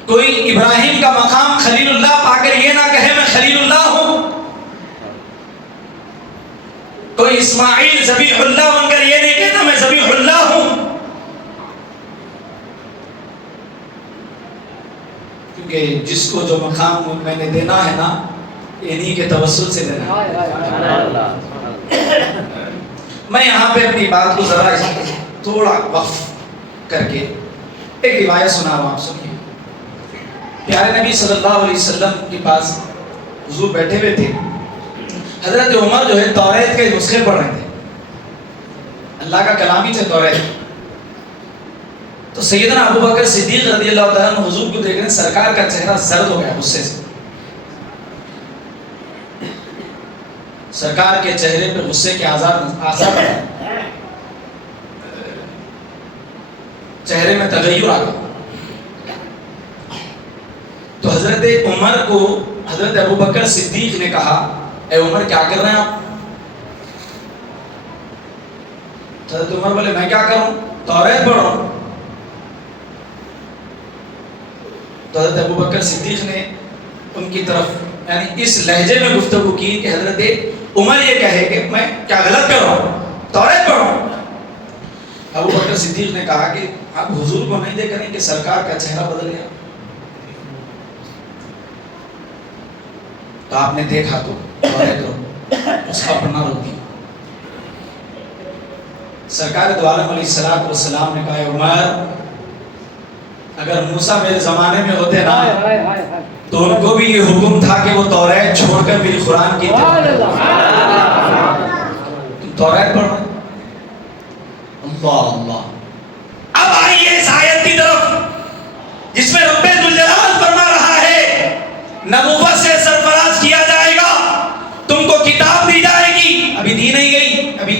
کوئی ابراہیم کا مقام خلیل اللہ پا کر یہ نہ کہے میں خلیل اللہ ہوں. کوئی اسماعیل ذبیح اللہ بن کر یہ نہیں کہتا میں ذبیح اللہ ہوں. کیونکہ جس کو جو مقام میں نے دینا ہے نا انہی کے توسل سے دینا ہے. میں یہاں پہ اپنی بات کو ذرا تھوڑا وقف کر کے ایک روایت سنا رہا ہوں, آپ سنیے. پیارے نبی صلی اللہ علیہ وسلم کے پاس حضور بیٹھے ہوئے تھے. حضرت عمر جو ہے توریت کے نسخے پڑھ رہے تھے, اللہ کا کلام ہی تھے توریت. تو سیدنا ابو بکر صدیق رضی اللہ تعالیٰ عنہ حضور کو دیکھ رہے ہیں, سرکار کا چہرہ زرد ہو گیا غصے سے. سرکار کے چہرے پہ غصے کے آثار آئے، چہرے میں تغیر آ گیا. تو حضرت عمر کو حضرت ابو بکر صدیق نے کہا اے عمر کیا کر رہے ہیں آپ؟ حضرت عمر بولے میں کیا کروں، توریت پڑھ رہا ہوں. تو حضرت ابو بکر صدیق نے ان کی طرف یعنی اس لہجے میں گفتگو کی کہ حضرت عمر یہ کہے کہ میں کیا غلط کر رہا ہوں، توریت پڑھ رہا ہوں. ابو بکر صدیق نے کہا کہ آپ حضور کو نہیں دیکھ رہے کہ سرکار کا چہرہ بدل گیا؟ تو آپ نے دیکھا تو اس کا پڑھنا روک دیا. سرکار دو عالم علیہ السلام نے کہا عمر اگر موسیٰ میرے زمانے میں ہوتے نا تو ان کو بھی یہ حکم تھا کہ وہ توریت چھوڑ کر میری قرآن کی تم توریت پڑھ رہے. اللہ اللہ. اب آئیے اس آیت کی طرف جس میں رب ذوالجلال فرما رہا ہے نبوت سے سرفراز کیا جائے گا، تم کو کتاب دی جائے گی. ابھی دی نہیں گئی، ابھی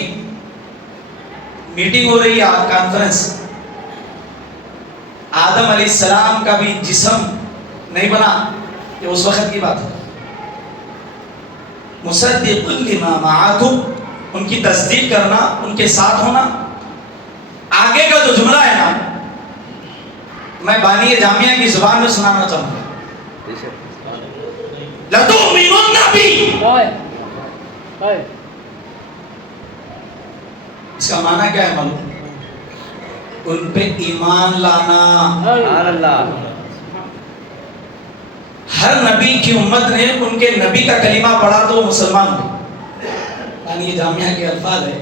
میٹنگ ہو رہی ہے، کانفرنس. آدم علیہ السلام کا بھی جسم نہیں بنا، یہ اس وقت کی بات ہے. مصدق لما معکم، ان کی تصدیق کرنا، ان کے ساتھ ہونا. آگے کا جو جملہ ہے نا میں بانی جامعہ کی زبان میں سنانا چاہوں گا. لَتُؤْمِنُنَّ بِهِ، اس کا معنی کیا ہے معلوم؟ ان پہ ایمان لانا. ہر نبی کی امت نے ان کے نبی کا کلمہ پڑھا تو وہ مسلمان ہوئے. یعنی یہ جامعہ کے الفاظ ہے،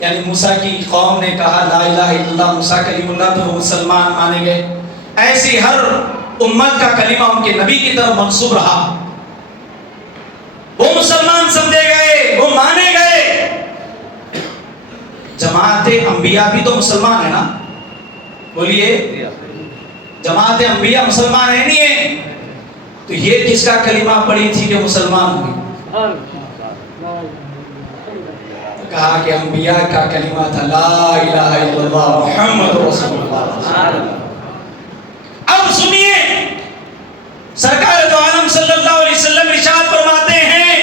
یعنی موسیٰ کی قوم نے کہا لا الہ الا اللہ موسیٰ کلیم اللہ تو وہ مسلمان مانے گئے. ایسی ہر امت کا کلمہ ان کے نبی کی طرف منسوب رہا، وہ مسلمان سمجھے گئے، وہ مانے گئے. جماعت انبیاء بھی تو مسلمان ہے نا، بولیے جماعت انبیاء مسلمان ہے نہیں ہے؟ تو یہ کس کا کلمہ پڑھی تھی کہ مسلمان ہوئی؟ کہا کہ انبیاء کا کلمہ تھا لا الہ الا اللہ محمد رسول اللہ. اب سنیے سرکار دو عالم صلی اللہ علیہ وسلم ارشاد فرماتے ہیں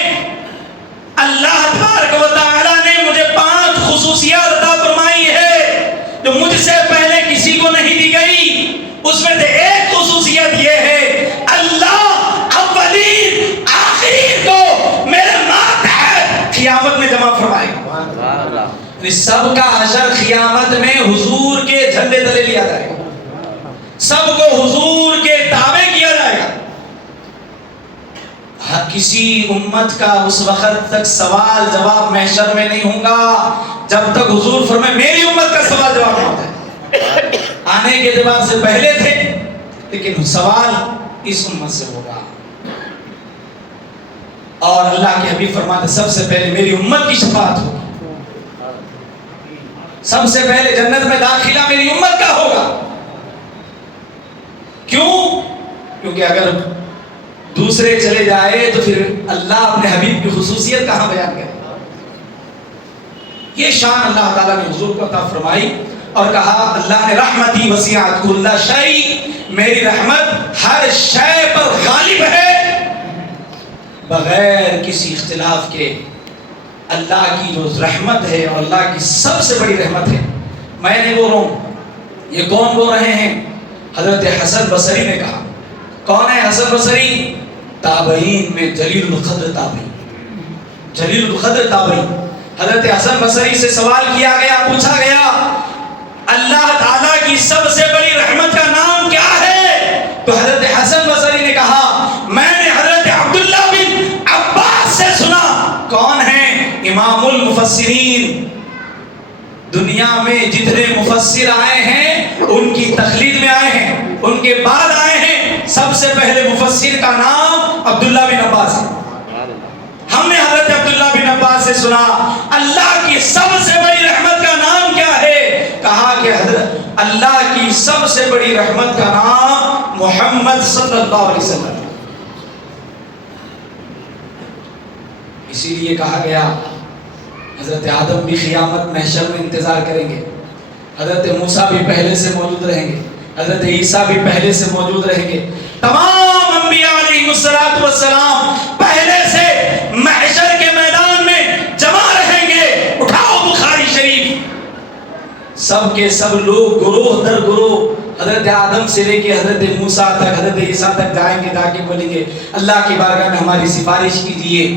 اللہ تبارک و تعالی نے مجھے 5 خصوصیات عطا فرمائی ہے جو مجھ سے پہلے کسی کو نہیں دی گئی. اس میں سے ایک خصوصیت یہ ہے اللہ اولین آخرین کو میرے ماتحت قیامت میں جمع فرمائے گا. سب کا حشر قیامت میں حضور کے جھنڈے تلے لیا جائے گا، سب کو حضور کے تابع کیا جائے گا. کسی امت کا اس وقت تک سوال جواب محشر میں نہیں ہوں گا جب تک حضور فرمائے میری امت کا سوال جواب نہیں ہوتا ہے. آنے کے اعتبار سے پہلے تھے لیکن سوال اس امت سے ہوگا. اور اللہ کے حبیب فرماتے سب سے پہلے میری امت کی شفاعت ہوگی، سب سے پہلے جنت میں داخلہ میری امت کا ہوگا. کیوں؟ کیونکہ اگر دوسرے چلے جائے تو پھر اللہ اپنے حبیب کی خصوصیت کہاں بیان کرے. یہ شان اللہ تعالیٰ نے حضور کو عطا فرمائی اور کہا اللہ نے رحمتی وسعت کل شیء، میری رحمت ہر شے پر غالب ہے بغیر کسی اختلاف کے. اللہ کی جو رحمت ہے اور اللہ کی سب سے بڑی رحمت ہے. میں نہیں بول رہا ہوں، یہ کون بول رہے ہیں؟ حضرت حسن بصری نے کہا. کون ہے حسن بصری؟ تابعین میں جلیل القدر تابعی، جلیل القدر تابعی. حضرت حسن بصری سے سوال کیا گیا، پوچھا گیا اللہ تعالیٰ کی سب سے بڑی رحمت کا نام کیا ہے؟ تو حضرت حسن بصری نے کہا میں نے حضرت عبداللہ بن عباس سے سنا. کون ہیں؟ امام المفسرین. دنیا میں جتنے مفسر آئے ہیں ان کی تقلید میں آئے ہیں، ان کے بعد آئے ہیں. سب سے پہلے مفسر کا نام عبداللہ بن عباس ہے. ہم نے حضرت عبداللہ بن عباس سے سنا اللہ کی سب سے بڑی رحمت کا نام کیا ہے؟ کہا کہ حضرت اللہ کی سب سے بڑی رحمت کا نام محمد صلی اللہ علیہ وسلم. اسی لیے کہا گیا حضرت آدم بھی قیامت محشر میں انتظار کریں گے، حضرت موسیٰ بھی پہلے سے موجود رہیں گے، حضرت عیسیٰ بھی پہلے سے موجود رہیں گے، تمام انبیاء علیہ السلام پہلے سے محشر کے میدان میں جمع رہیں گے۔ اٹھاؤ بخاری شریف، سب کے سب لوگ گروہ در گروہ حضرت آدم سے لے کے حضرت موسیٰ تک، حضرت عیسیٰ تک جائیں گے، جا کے بولیں گے اللہ کی بارگاہ میں ہماری سفارش کیجیے۔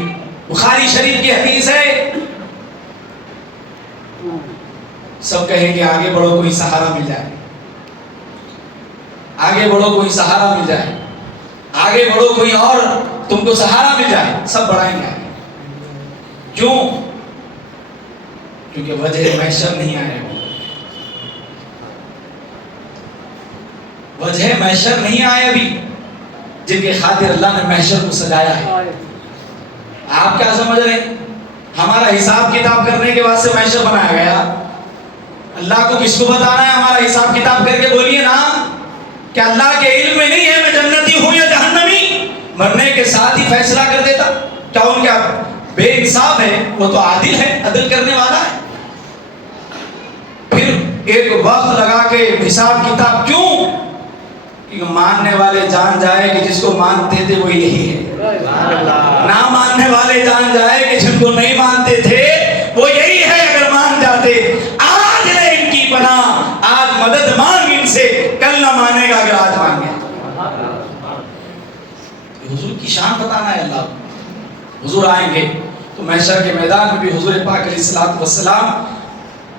بخاری شریف کی حدیث ہے، سب کہیں گے آگے بڑھو کوئی سہارا مل جائے، آگے بڑھو کوئی سہارا مل جائے، آگے بڑھو کوئی اور تم کو سہارا مل جائے، سب بڑھائیں گے آگے۔ کیوں؟ کیونکہ وجہ محشر نہیں آئے، وجہ محشر نہیں آئے ابھی، جن کے خاطر اللہ نے محشر کو سجایا ہے۔ آپ کیا سمجھ رہے ہیں ہمارا حساب کتاب کرنے کے بعد سے محشر بنایا گیا؟ اللہ کو کس کو بتانا ہے ہمارا حساب کتاب کر کے؟ بولیے نا، کہ اللہ کے علم میں نہیں ہے میں جنتی ہوں یا جہنمی؟ مرنے کے ساتھ ہی فیصلہ کر دیتا؟ کیا ان کا بے انصاف ہے؟ وہ تو عادل ہے، عدل کرنے والا ہے۔ پھر ایک وقت لگا کے حساب کتاب کیوں؟ کیونکہ ماننے والے جان جائے کہ جس کو مانتے تھے وہ یہی ہے، نہ ماننے والے جان جائے کہ جن کو نہیں مانتے تھے وہ یہی ہے۔ اگر مان جاتے آج لے ان کی پناہ، آج مدد مانگ ان سے، کل نہ مانے گا اگر آج مانگے۔ حضور کی شان بتانا ہے اللہ۔ حضور آئیں گے تو محشر کے میدان میں بھی حضور پاک علیہ السلام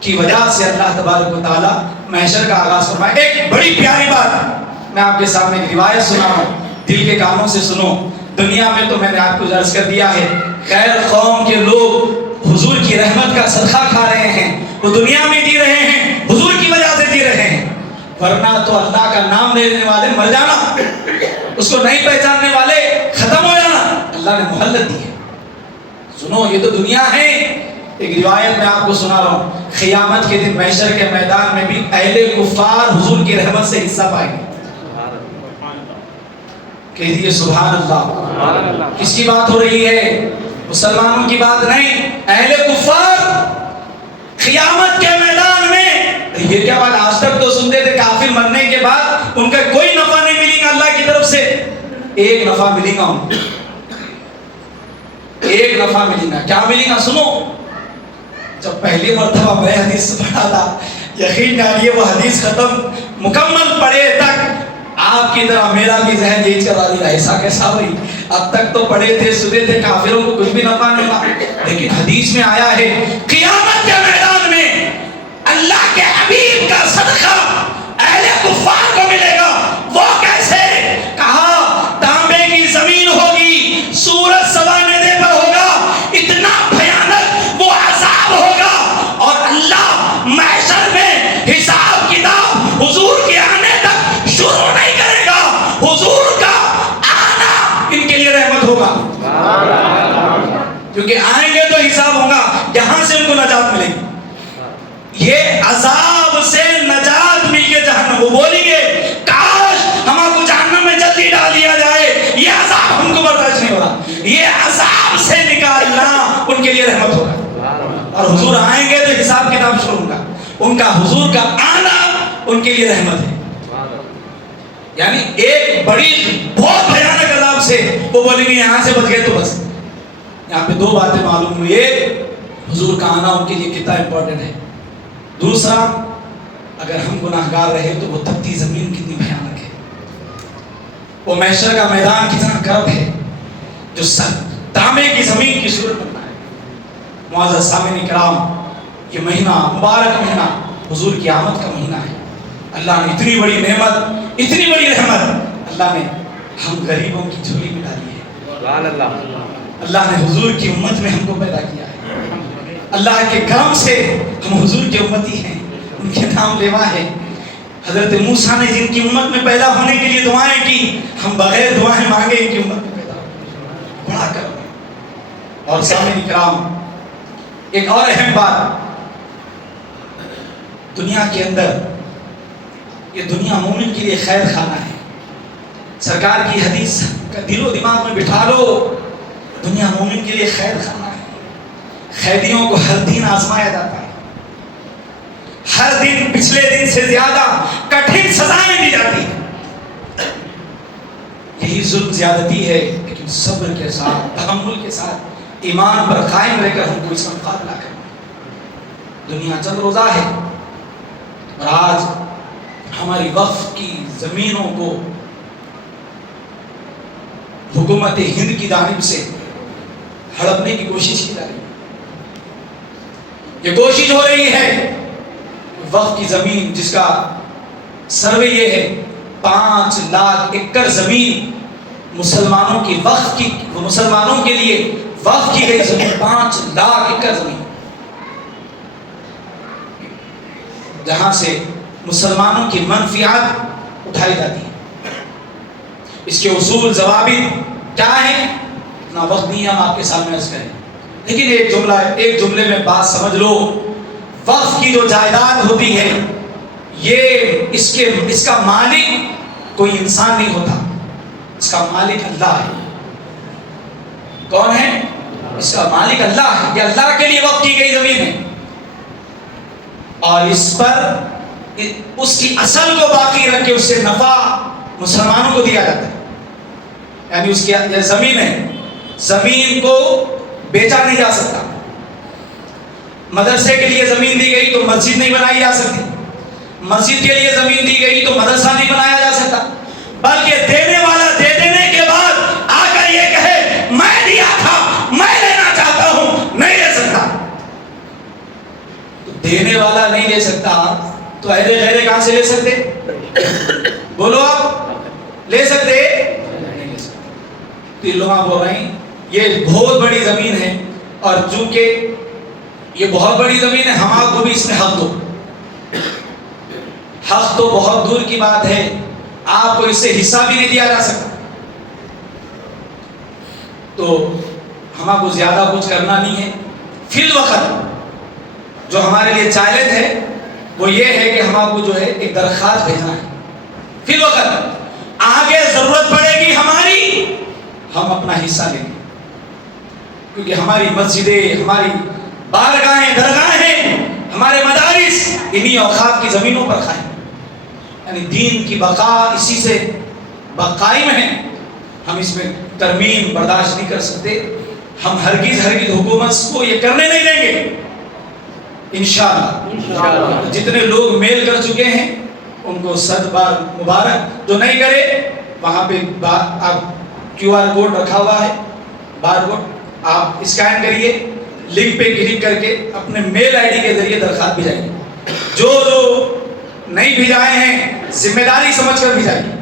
کی وجہ سے اللہ تبارک و تعالی محشر کا آغاز فرمائے۔ ایک بڑی پیاری بات میں آپ کے سامنے ایک روایت سنا ہوں، دل کے کانوں سے سنو۔ دنیا میں تو میں نے آپ کو عرض کر دیا ہے، غیر قوم کے لوگ حضور کی رحمت کا صدقہ کھا رہے ہیں، وہ دنیا میں جی رہے ہیں، حضور کی وجہ سے جی رہے ہیں، ورنہ تو اللہ کا نام لینے والے مر جانا، اس کو نہیں پہچاننے والے ختم ہو جانا، اللہ نے مہلت دی ہے۔ سنو، یہ تو دنیا ہے۔ ایک روایت میں آپ کو سنا رہا ہوں، قیامت کے دن محشر کے میدان میں بھی اہل کفار حضور کی رحمت سے حصہ پائیں گے۔ کہیے سبحان اللہ۔ کس کی بات ہو رہی ہے؟ مسلمانوں کی بات نہیں، اہل کفار قیامت کے میدان میں۔ یہ کیا بات؟ آج تک تو سنتے تھے کافر مرنے کے بعد ان کا کوئی نفع نہیں ملے گا اللہ کی طرف سے۔ ایک نفع ملے گا، ایک نفع ملے گا۔ کیا ملے گا؟ سنو، جب پہلی مرتبہ میں حدیث پڑھا تھا، یقین جانیے وہ حدیث ختم مکمل پڑھے تک آپ کی طرح میرا بھی ذہن یہی چلا دیا ایسا کیسا ہوئی؟ اب تک تو پڑھے تھے، سنے تھے کافروں کو کچھ بھی نفع نہیں ہوا، لیکن حدیث میں آیا ہے قیامت کے میدان میں اللہ کے حبیب کا صدقہ اہل کفار کو ملے گا۔ وہ کیسے؟ کہا تانبے کی زمین ہوگی، سورج سوانے دے پر ہوگا، اتنا بھیانک وہ عذاب ہوگا، اور اللہ محشر میں حساب کتاب حضور کے آنے تک شروع نہیں کرے گا۔ حضور کا آنا ان کے لیے رحمت ہوگا، کیونکہ آئیں گے تو حساب ہوگا، یہاں سے ان کو نجات ملے گی۔ یہ عذاب سے نجات مل کے جہنم، وہ بولیں گے کاش ہمارے کو جہنم میں جلدی ڈال دیا جائے، یہ عذاب ہم کو برداشت نہیں ہو رہا، یہ عذاب سے نکالنا ان کے لیے رحمت ہوگا۔ اور حضور آئیں گے تو حساب کتاب شروع ہوگا، ان کا حضور کا آنا ان کے لیے رحمت ہے۔ یعنی ایک بڑی بہت بھیانک عذاب سے وہ بولیں گے یہاں سے بچ گئے تو بس۔ یہاں پہ دو باتیں معلوم ہوئی، ایک حضور کا آنا ان کے لیے کتنا امپورٹنٹ ہے، دوسرا اگر ہم گناہگار رہے تو وہ تپتی زمین کتنی بھیانک ہے، وہ محشر کا میدان کتنا کرب ہے جو تانبے کی زمین کی صورت بننا ہے۔ معزز سامعین کرام، یہ مہینہ مبارک مہینہ حضور کی آمد کا مہینہ ہے۔ اللہ نے اتنی بڑی نعمت، اتنی بڑی رحمت اللہ نے ہم غریبوں کی جھولی میں ڈالی ہے۔ اللہ نے حضور کی امت میں ہم کو پیدا کیا ہے، اللہ کے کرم سے ہم حضور کے امتی ہیں، ان کے نام لیوا ہے۔ حضرت موسیٰ نے جن کی امت میں پیدا ہونے کے لیے دعائیں کی، ہم بغیر دعائیں مانگے ان کی امت میں پیدا ہوئے، بڑا کرم ہے۔ اور سامعین کرام، ایک اور اہم بات، دنیا کے اندر یہ دنیا مومن کے لیے خیر خانہ ہے۔ سرکار کی حدیث کا دل و دماغ میں بٹھا لو، دنیا مومن کے لیے خیر خانہ ہے۔ قیدیوں کو ہر دن آزمایا جاتا ہے، ہر دن پچھلے دن سے زیادہ کٹھن سزائیں دی جاتی ہیں. یہی ظلم زیادتی ہے، لیکن صبر کے ساتھ، تحمل کے ساتھ، ایمان پر قائم رہ کر ہم کو اس کا مقابلہ کرنا. دنیا چند روزہ ہے، اور آج ہماری وقف کی زمینوں کو حکومت ہند کی جانب سے ہڑپنے کی کوشش کی جا رہی ہے. یہ کوشش ہو رہی ہے وقف کی زمین، جس کا سروے یہ ہے 5 لاکھ ایکڑ زمین مسلمانوں کی وقف کی، مسلمانوں کے لیے وقف کی گئی زمین 5 لاکھ ایکڑ زمین، جہاں سے مسلمانوں کی منفعت اٹھائی جاتی ہے. اس کے اصول ضوابط کیا ہیں؟ اتنا وقت نہیں ہم آپ کے سامنے عرض کریں، لیکن ایک جملے میں بات سمجھ لو. وقف کی جو جائیداد ہوتی ہے، یہ اس کا مالک کوئی انسان نہیں ہوتا، اس کا مالک اللہ ہے. کون ہے؟ اس کا مالک اللہ ہے. یہ اللہ کے لیے وقف کی گئی زمین ہے، اور اس پر اس کی اصل کو باقی رکھ کے اس سے نفع مسلمانوں کو دیا جاتا ہے. یعنی اس کی یہ زمین ہے، زمین کو بیچا نہیں جا سکتا. مدرسے کے لیے زمین دی گئی تو مسجد نہیں بنائی جا سکتی، مسجد کے لیے زمین دی گئی تو مدرسہ نہیں بنایا جا سکتا، بلکہ دینے والا دے دینے کے بعد آ کر یہ کہے میں دیا تھا، میں لینا چاہتا ہوں، نہیں لے سکتا. تو دینے والا نہیں لے سکتا تو اہل غیرے کہاں سے لے سکتے؟ بولو آپ لے سکتے؟ نہیں لے سکتے. تو یہ لوگ بول رہے ہیں یہ بہت بڑی زمین ہے، اور چونکہ یہ بہت بڑی زمین ہے، ہم آپ کو بھی اس میں حق دو. حق تو بہت دور کی بات ہے، آپ کو اس سے حصہ بھی نہیں دیا جا سکتا. تو ہم آپ کو زیادہ کچھ کرنا نہیں ہے. فی الوقت جو ہمارے لیے چیلنج ہے وہ یہ ہے کہ ہم آپ کو جو ہے ایک درخواست بھیجنا ہے. فی الوقت آگے ضرورت پڑے گی ہماری، ہم اپنا حصہ لیں گے، کیونکہ ہماری مسجدیں، ہماری بارگاہیں، درگاہیں، ہمارے مدارس انہی اوقاف کی زمینوں پر قائم، یعنی دین کی بقا اسی سے قائم ہے. ہم اس میں ترمیم برداشت نہیں کر سکتے. ہم ہرگز حکومت کو یہ کرنے نہیں دیں گے انشاءاللہ. جتنے لوگ میل کر چکے ہیں ان کو 100 بار مبارک. جو نہیں کرے وہاں پہ آپ QR کوڈ رکھا ہوا ہے، بار کوڈ آپ اسکین کریے، لنک پہ کلک کر کے اپنے میل ID کے ذریعے درخواست بھیجائیے. جو نہیں بھیجائے ہیں ذمہ داری سمجھ کر بھیجائیے.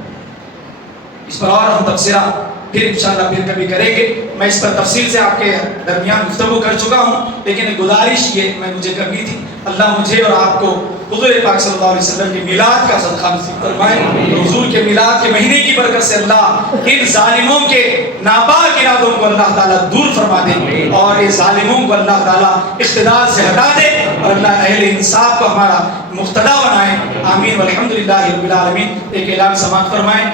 اس پر اور ہم تبصرہ پھر انشاءاللہ پھر کبھی کریں گے. میں اس پر تفصیل سے آپ کے درمیان گفتگو کر چکا ہوں، لیکن گزارش یہ مجھے کرنی تھی. اللہ مجھے اور آپ کو حضور پاک صلی اللہ علیہ وسلم کی میلاد کا صدقہ نصیب فرمائے. حضور کے میلاد کے مہینے کی برکت سے اللہ ان ظالموں کے ناپاک ارادوں کو اللہ تعالیٰ دور فرما دے، اور یہ ظالموں کو اللہ تعالیٰ اقتدار سے ہٹا دے، اور اللہ اہل انصاف کو ہمارا مقتدا بنائے. آمین والحمدللہ رب العالمین. ایک اعلان سماعت فرمائیں.